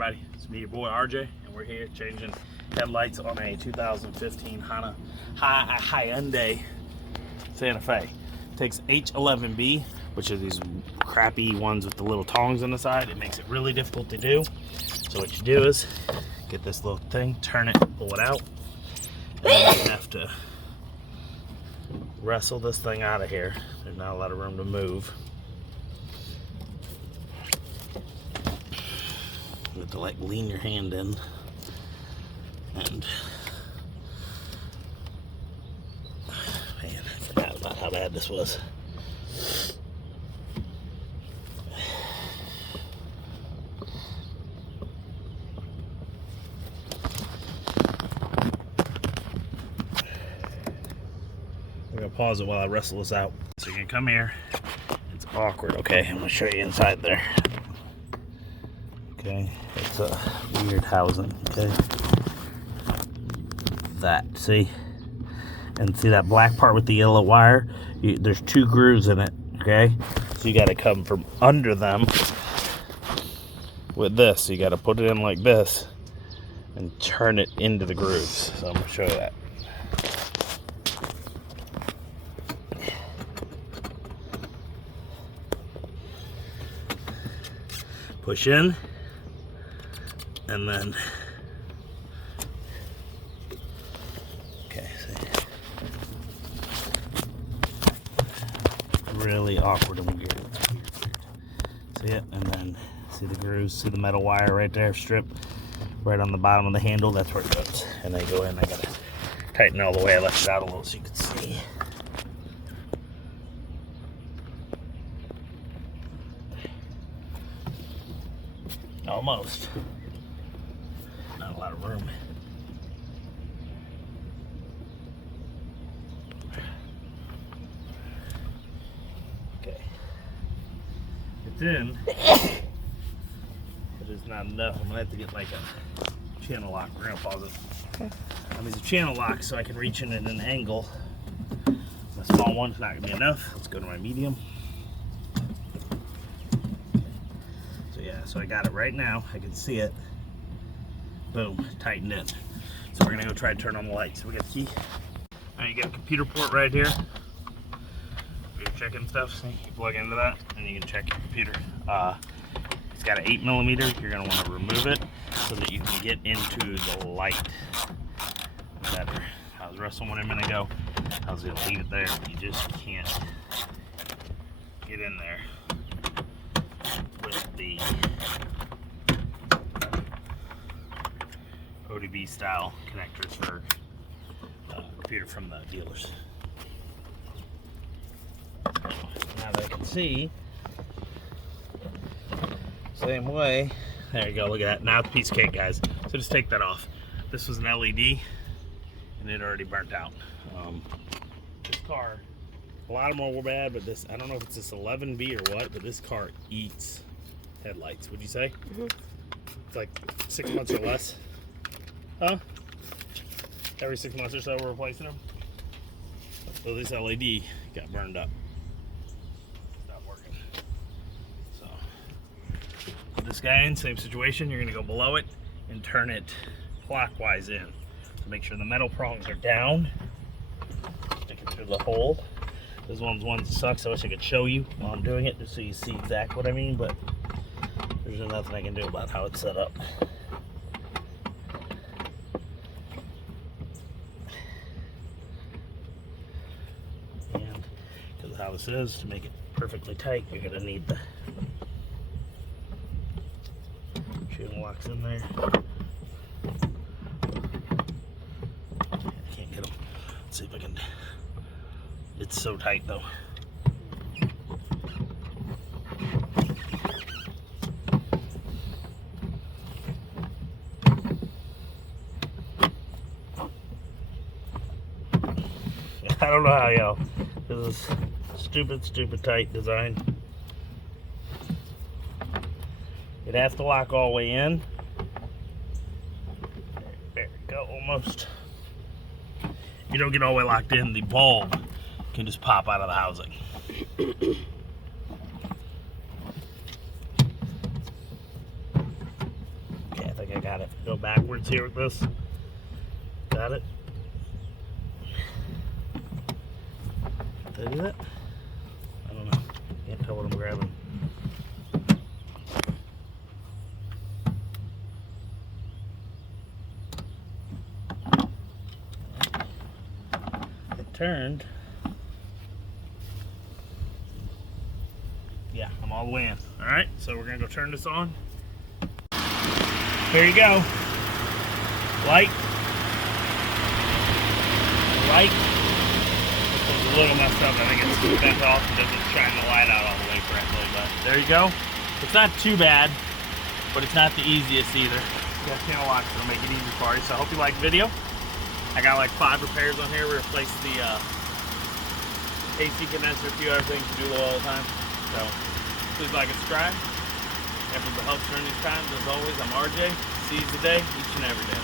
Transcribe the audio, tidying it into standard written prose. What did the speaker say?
Everybody, it's me, your boy RJ, and we're here changing headlights on a 2015 Hyundai Santa Fe. It takes H11B, which are these crappy ones with the little tongs on the side. It makes it really difficult to do. So what you do is get this little thing, turn it, pull it out, and then you have to wrestle this thing out of here. There's not a lot of room to move. You have to like lean your hand in and man, I forgot about how bad this was. I'm gonna pause it while I wrestle this out. So you're gonna come here. It's awkward. Okay, I'm gonna show you inside there. Okay, it's a weird housing, okay? That, see? And see that black part with the yellow wire? There's two grooves in it, okay? So you gotta come from under them with this. So you gotta put it in like this and turn it into the grooves. So I'm gonna show you that. Push in. And then, okay, see, really awkward and weird. It's weird. See it? And then, see the grooves, see the metal wire right there, strip, right on the bottom of the handle, that's where it goes. And they go in, I gotta tighten all the way. I left it out a little so you can see. Almost. Not a lot of room. Okay. It's in. It is not enough. I'm gonna have to get like a channel lock. We're gonna pause it. Okay. I need a channel lock so I can reach in at an angle. My small one's not gonna be enough. Let's go to my medium. So yeah, so I got it right now. I can see it. Boom, tightened in. So we're gonna go try to turn on the lights. We got the key. Now you got a computer port right here. You're checking stuff, so you plug into that and you can check your computer. It's got an 8mm. You're gonna want to remove it so that you can get into the light better. I was wrestling with him a minute ago. I was gonna leave it there, but you just can't get in there with the ODB style connectors for computer from the dealers. Now that I can see, same way. There you go, look at that. Now it's a piece of cake, guys. So just take that off. This was an LED and it already burnt out. This car, a lot of them were bad, but this, I don't know if it's this 11B or what, but this car eats headlights, would you say? Mm-hmm. It's like 6 months or less. Huh? Every 6 months or so we're replacing them. So this LED got burned up. Stopped working. So put this guy in, same situation. You're gonna go below it and turn it clockwise in. So make sure the metal prongs are down. Stick it through the hole. This one's one that sucks. I wish I could show you while I'm doing it just so you see exactly what I mean, but there's nothing I can do about how it's set up. How this is, to make it perfectly tight, you're going to need the channel locks in there. I can't get them. Let's see if I can. It's so tight though. I don't know how, y'all. This is stupid tight design. You'd have to lock all the way in. There we go, almost. If you don't get all the way locked in, the bulb can just pop out of the housing. Got it. Go backwards here with this. Got it. Did I do that? I don't know. Can't tell what I'm grabbing. It turned. Yeah, I'm all the way in. All right, so we're gonna go turn this on. Here you go. Light. Light. This one's a little messed up. I think it's bent off and doesn't shine the light out all the way correctly, but there you go. It's not too bad, but it's not the easiest either. You got channel locks, it'll make it easy for you. So I hope you like the video. I got like 5 repairs on here. We replaced the AC condenser, a few other things to do all the time. So please like and subscribe. And for the help during these times, as always, I'm RJ. See you today, each and every day.